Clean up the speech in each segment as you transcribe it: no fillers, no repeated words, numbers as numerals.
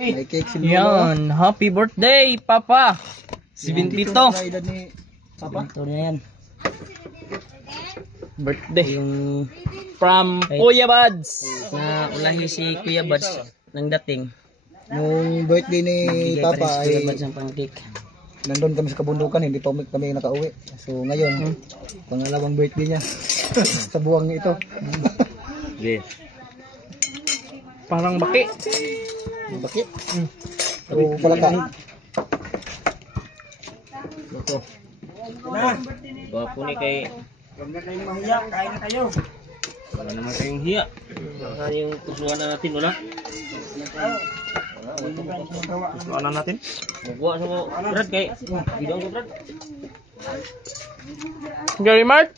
May cake si Lolo. Yan, happy birthday, Papa. 72. Edad ni Papa. Ito na yan. Birthday. Yung From Kuya Buds. na ulahi si Kuya Buds ng dating. Nung birthday ni Bigay pa rin Papa si Kuya ay Buds ng pancake. nandun kami sa kabundukan, hindi pa kami nakauwi. So ngayon, pangalawang birthday niya sa buwang ito. Yes. Parang baki. Bakit? O palaka. Ito. Gwapo ni kay... Huwag na kayong mahiya, kain na kayo. Wala naman kayong hiya. Baka yung kusuhan na natin, wala? Kusuhan na natin. Magkuha sa mo, Brad, kay... Bidang ko, Brad. Gary Mart.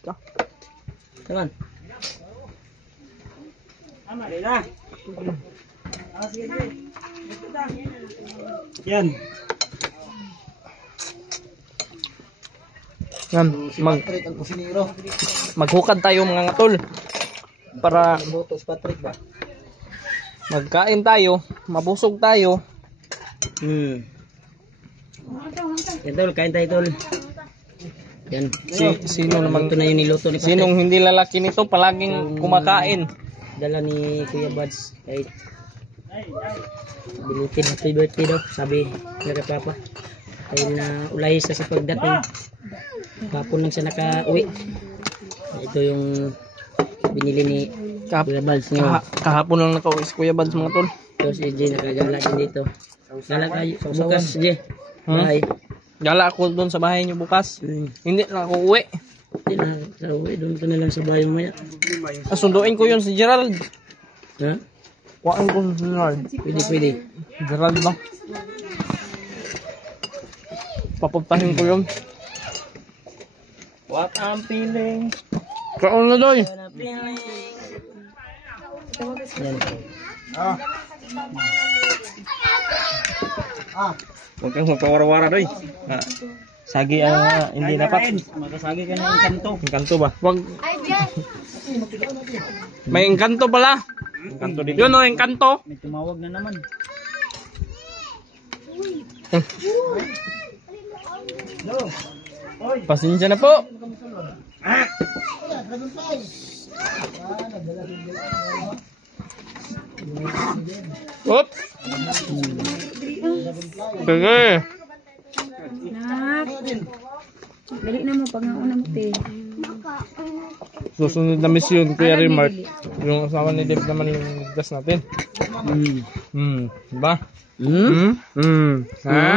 Taman. Tama, na. Yan. Yan, Patrick ang kusinero. maghukad tayo mga ngatol. Para Boto si Patrick ba? magkain tayo, mabusog tayo. Yan, tol, kain tayo, tol. Yan. Sino naman Ito na yung niluto ni Patrick. Sinong hindi lalaki nito palaging kumakain? Dala ni Kuya Buds. Kay... Belated happy birthday daw, sabi ni kay Papa. Dahil na ulahi siya sa pagdating. Kapon lang siya naka-uwi. Ito yung binili ni Kuya Buds ngayon. Kahapon lang nakauwi si Kuya Buds mga tol. Tapos si Jay nakagala din dito. Gala kayo bukas, Jay. Bye. Gala ako doon sa bahay niyo bukas. Hindi na ako uwi. Hindi na sa uwi. Doon ka na lang sa bahay mamaya. Sunduin ko yun si Gerald. Ha? Kuhaan ko si Gerald. Pwede. Gerald ba? Papuntahin ko yun. What I'm feeling. Kaon na doy. Yan. Huwag kang magpawara-wara, doy. Sagi ang hindi dapat. Makasagi ka na yung kanto. Engkanto ba? Wag. May engkanto pala. Kanto din. Yun o, engkanto. May tumawag na naman. Pasensya na po. Oop. Sige. Dali na mo pag nauna mo te. Susunod na mission Kuya Remart. Yung asawa ni Dave naman yung gas natin. Diba? Ha?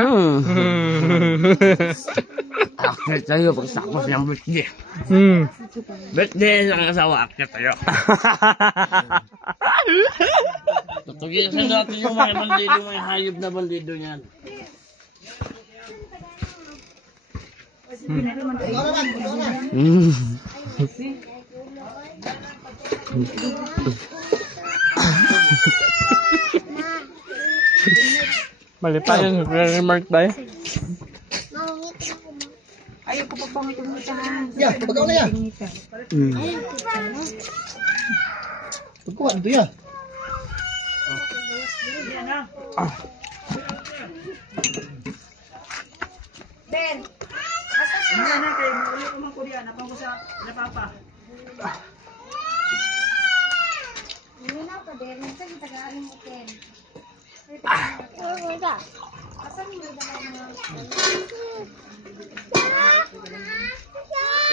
Akit tayo pagsakos ng birthday. Birthday ng asawa, akit tayo. Tutugisan natin yung mga bandido, mga hayop na bandido niyan. Mali pa yun, Kuya Remart tayo. Ayaw ko pa pangit yung utahan. Ya, pagkaw na ya. Pagkuha ito ya. Ben, Hindi na kayo, ulit ko man ko diyan. Napang ko sa Papa. hindi na pa din. Minsan kita gaan mo ken. Asan mo dala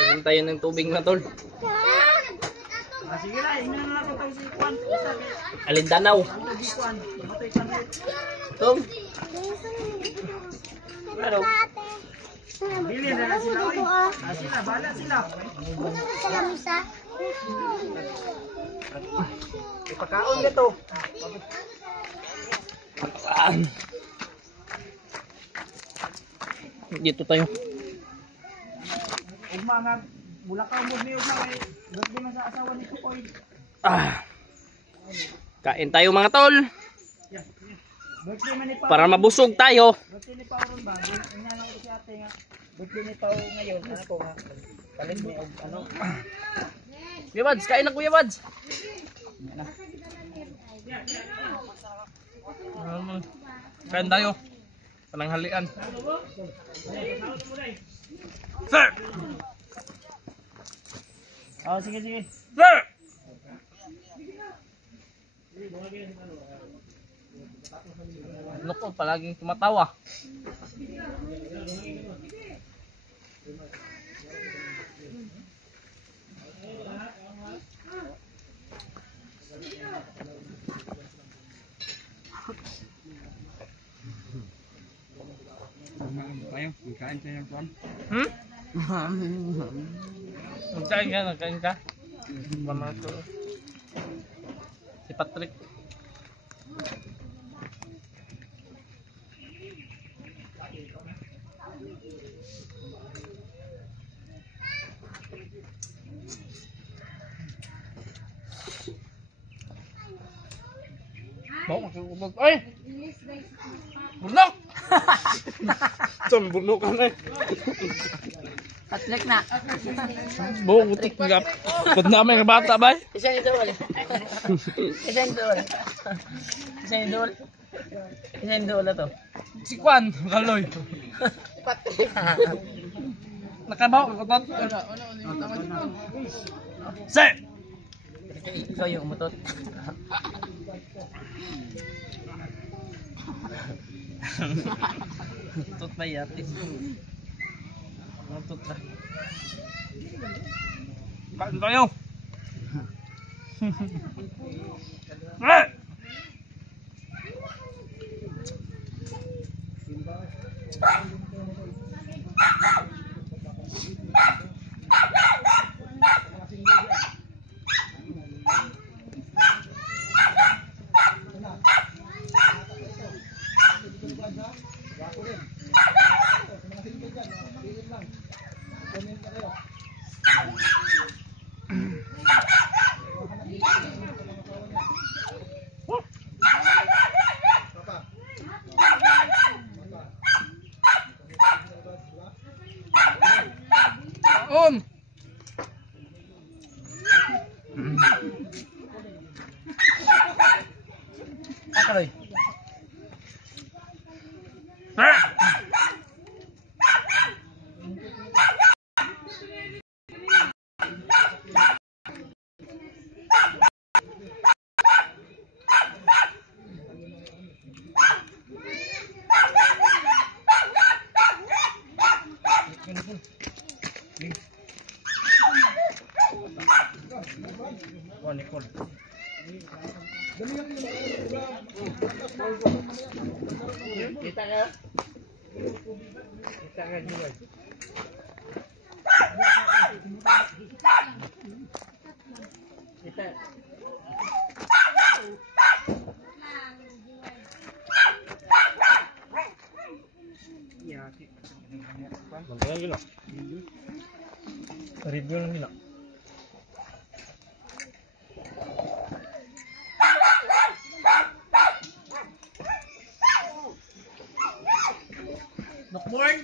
Inom tayo ng tubig na tol. Sige na, ingnan na natin itong si Juan. Alindanaw. Juan, matay ka na. Tom. Ano? Bili na sila, oy. Sila, bala sila. Ipakaon nito. Dito tayo. Ugma nga, mula ka mo may ugma kay birthday man sa asawa ni Tukoy. Kain tayo mga tol. Birthday man ni Pao. Para mabusog tayo. Birthday ni Pao ron ba? Ingnan ko si ate nga. Birthday ni Pao ngayon, ano ko nga. Palit ni og ano. Kuya Buds, kain na Kuya Buds. Kain tayo. Pananghalian. Sir! Oh, sige, sige. Sir! Ano ko, palaging tumatawa. Hmm? Nagkain ka? Mama ko. Si Patrick. Ay! Bunok! Saan bunok ka na eh? Patrick na. Buong utik nga. Ba't namin nga bata ba? Isang idol. Isang idol. Isang idol. Isang idol na to. Si Kwan, Kaloy. Patrick. Nakabaw, kutot. Sir! Ikaw yung umutot. Tut ba yati? Tut ba? Kain tayo. Eh! On! Kaloy. Oh, Nicole. Kita ka? Kita ka juga. Kita. Ya, Bantayan gila. Review lang gila. Nokborn!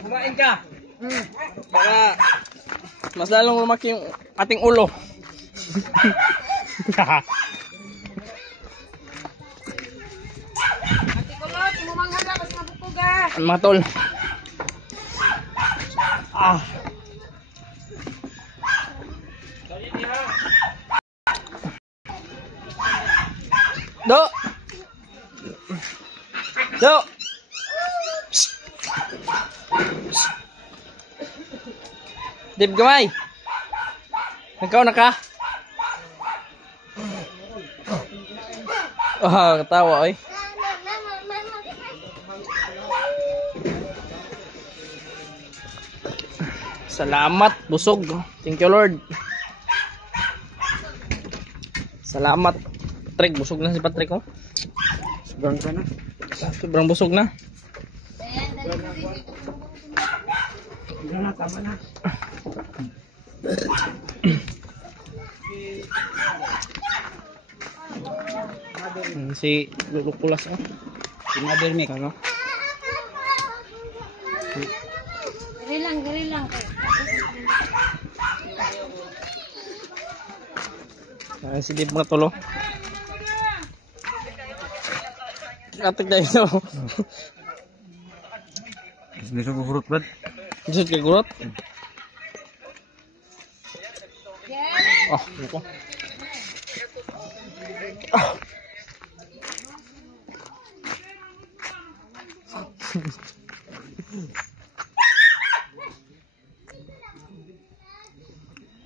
Kumain ka! Para mas lalong lumaki yung ating ulo. Mga tol. Ah. Do. Do. Dib gamay. Ikaw na ka? Ah, katawa oy. Salamat, busog. Thank you Lord. Salamat. Patrick, busog na si Patrick oh. Sobrang ka na. Sobrang busog na. Tama na. Si Lulukulas oh. Si Mother Mick. Ano? Gari lang. Si Dib mga tulo. Atik tayo ito. Gusto ko fruit ba? Jud kay gurot. Ah, ito.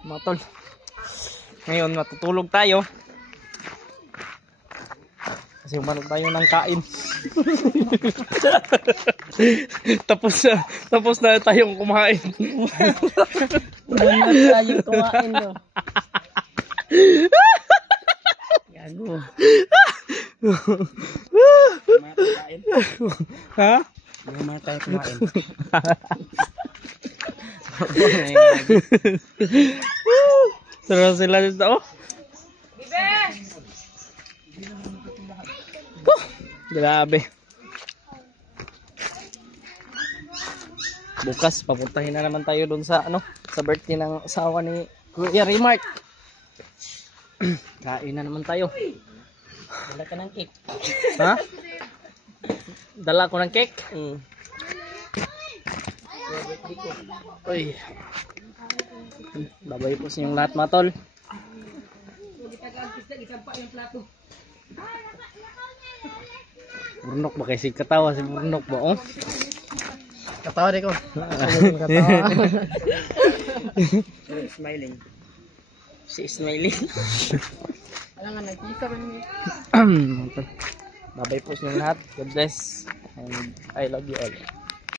Mga tol. Ngayon matutulog tayo. Kasi umanod tayo ng kain. tapos na tayong kumain. Umunod tayo kumain do. Gago. Ha? Hindi tayo kumain. Sarap sila dito. Oh. Grabe. Bukas papuntahin na naman tayo doon sa sa birthday ng asawa ni Kuya Remark. Kain na naman tayo. Wala ka ng cake. Ha? Dala ko ng cake. Uy. Babay po sa inyong lahat mga tol. Burnok ba kasi katawa si Burnok ba? Oh? Katawa rin ko. Smiling. Si Smiling. Alam nga, nagkita rin. Babay po sa inyong lahat. God bless. And I love you all.